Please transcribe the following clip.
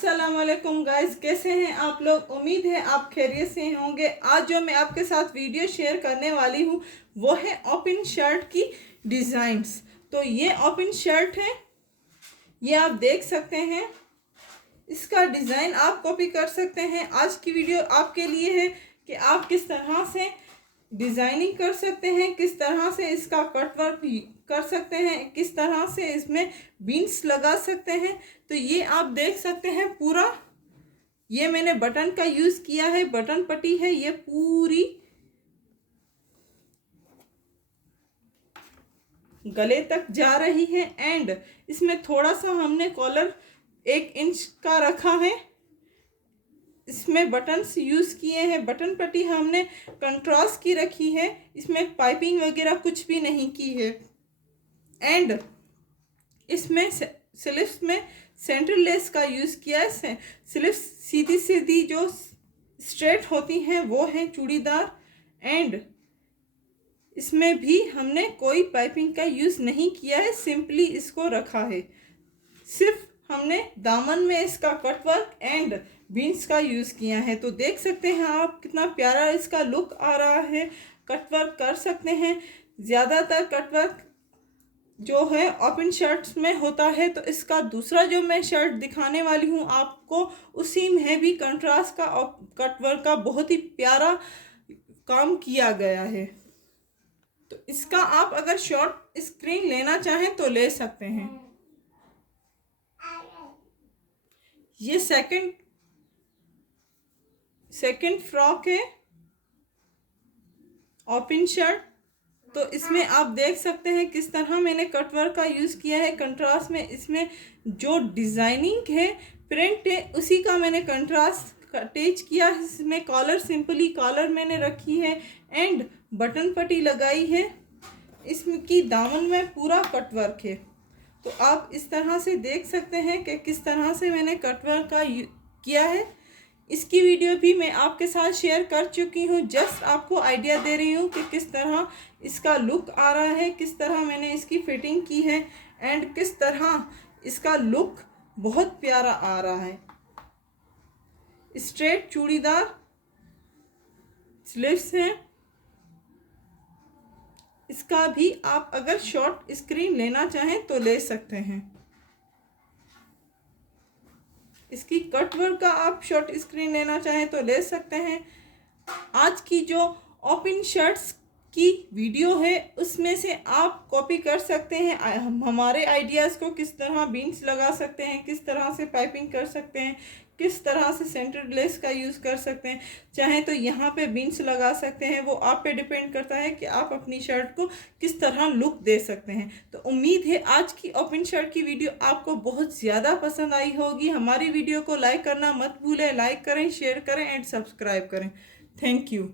अस्सलाम वालेकुम गाइस, कैसे हैं आप लोग। उम्मीद है आप खैरियत से होंगे। आज जो मैं आपके साथ वीडियो शेयर करने वाली हूँ वो है ओपन शर्ट की डिज़ाइंस। तो ये ओपन शर्ट है, ये आप देख सकते हैं। इसका डिज़ाइन आप कॉपी कर सकते हैं। आज की वीडियो आपके लिए है कि आप किस तरह से डिज़ाइनिंग कर सकते हैं, किस तरह से इसका कटवर्क कर सकते हैं, किस तरह से इसमें बीन्स लगा सकते हैं। तो ये आप देख सकते हैं पूरा, ये मैंने बटन का यूज़ किया है, बटन पट्टी है ये पूरी गले तक जा रही है। एंड इसमें थोड़ा सा हमने कॉलर 1 इंच का रखा है, इसमें बटन्स यूज़ किए हैं। बटन पट्टी हमने कंट्रास्ट की रखी है, इसमें पाइपिंग वगैरह कुछ भी नहीं की है। एंड इसमें स्लीव्स में सेंटर लेस का यूज़ किया है। स्लीव्स सीधी सीधी जो स्ट्रेट होती हैं वो हैं चूड़ीदार। एंड इसमें भी हमने कोई पाइपिंग का यूज़ नहीं किया है, सिंपली इसको रखा है। सिर्फ हमने दामन में इसका कटवर्क एंड बीन्स का यूज़ किया है। तो देख सकते हैं आप कितना प्यारा इसका लुक आ रहा है। कटवर्क कर सकते हैं, ज़्यादातर कटवर्क जो है ओपन शर्ट्स में होता है। तो इसका दूसरा जो मैं शर्ट दिखाने वाली हूँ आपको, उसी में भी कंट्रास्ट का और कटवर्क का बहुत ही प्यारा काम किया गया है। तो इसका आप अगर शॉर्ट स्क्रीन लेना चाहें तो ले सकते हैं। ये सेकंड फ्रॉक है ओपन शर्ट। तो इसमें आप देख सकते हैं किस तरह मैंने कटवर्क का यूज़ किया है। कंट्रास्ट में इसमें जो डिज़ाइनिंग है, प्रिंट है, उसी का मैंने कंट्रास्ट अटैच किया है। इसमें कॉलर सिंपली कॉलर मैंने रखी है एंड बटन पट्टी लगाई है। इसकी दामन में पूरा कटवर्क है। तो आप इस तरह से देख सकते हैं कि किस तरह से मैंने कटवर्क का किया है। इसकी वीडियो भी मैं आपके साथ शेयर कर चुकी हूँ। जस्ट आपको आइडिया दे रही हूँ कि किस तरह इसका लुक आ रहा है, किस तरह मैंने इसकी फिटिंग की है एंड किस तरह इसका लुक बहुत प्यारा आ रहा है। स्ट्रेट चूड़ीदार स्लीव्स हैं। इसका भी आप अगर शॉर्ट स्क्रीन लेना चाहें तो ले सकते हैं। इसकी कटवर्क का आप शॉर्ट स्क्रीन लेना चाहें तो ले सकते हैं। आज की जो ओपन शर्ट्स की वीडियो है उसमें से आप कॉपी कर सकते हैं हमारे आइडियाज़ को, किस तरह बीन्स लगा सकते हैं, किस तरह से पाइपिंग कर सकते हैं, किस तरह से सेंटर लेस का यूज़ कर सकते हैं। चाहे तो यहाँ पे बीन्स लगा सकते हैं, वो आप पे डिपेंड करता है कि आप अपनी शर्ट को किस तरह लुक दे सकते हैं। तो उम्मीद है आज की ओपन शर्ट की वीडियो आपको बहुत ज़्यादा पसंद आई होगी। हमारी वीडियो को लाइक करना मत भूलें। लाइक करें, शेयर करें एंड सब्सक्राइब करें। Thank you.